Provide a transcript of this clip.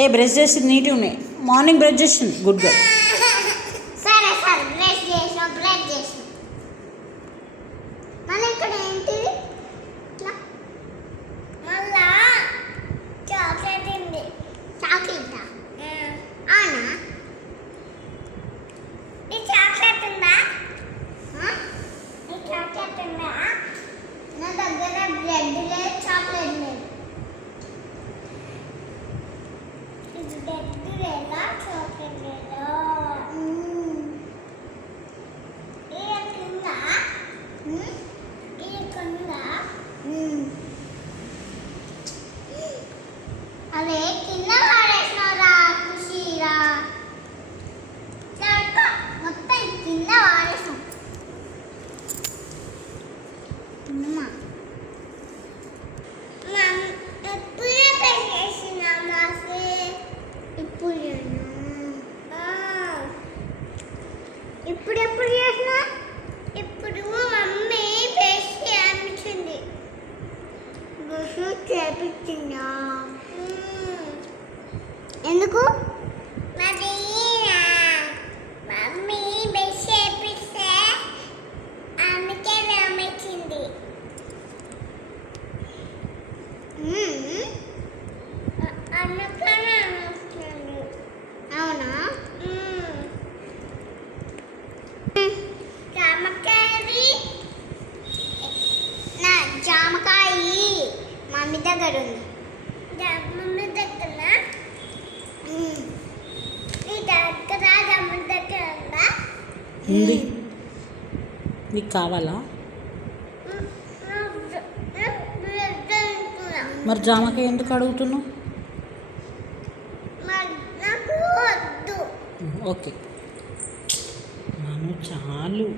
ఏ brush చేసి నీట్గా ఉన్నాయి. మార్నింగ్ బ్రష్ చేసింది. Good girl. సరే సరే బ్రష్ చేసిన మళ్ళీ ఇక్కడ ఏంటిది ఇట్లా మళ్ళా చాక్లెట్ ఉంది. చాక్లెటా? అవునా? ఈ చాక్లెట్ ఉందా? ఈ చాక్లెట్ ఉందా? నా దగ్గర బ్రెడ్ లేదు, చాక్లెట్ లేదు. ఇది బ్రెడ్ లేదా చాక్లెట్ లేదా? అదే కింద వాడేసినరా ఖుషీరా, మొత్తం కింద వాడేసాం. ఎప్పుడే పెట్టేసిన మాకు ఎప్పుడు చేసిన ఇప్పుడు మమ్మీ పేస్ట్ చేయించింది. బ్రష్ చేపించిందా? ఎందుకు? మరి మమ్మీ బ్రష్ చేపిస్తే అందుకే రామిచ్చింది. అందుకనే రామిచ్చింది. అవునా? జామకాయ మమ్మీ దగ్గర ఉంది. మమ్మీ దగ్గర దగ్గర ఉందా? ఉంది. నీకు కావాలా? మరి జామకాయ ఎందుకు అడుగుతున్నావు? నాకు వద్దు. ఓకే. నన్ను చాలు.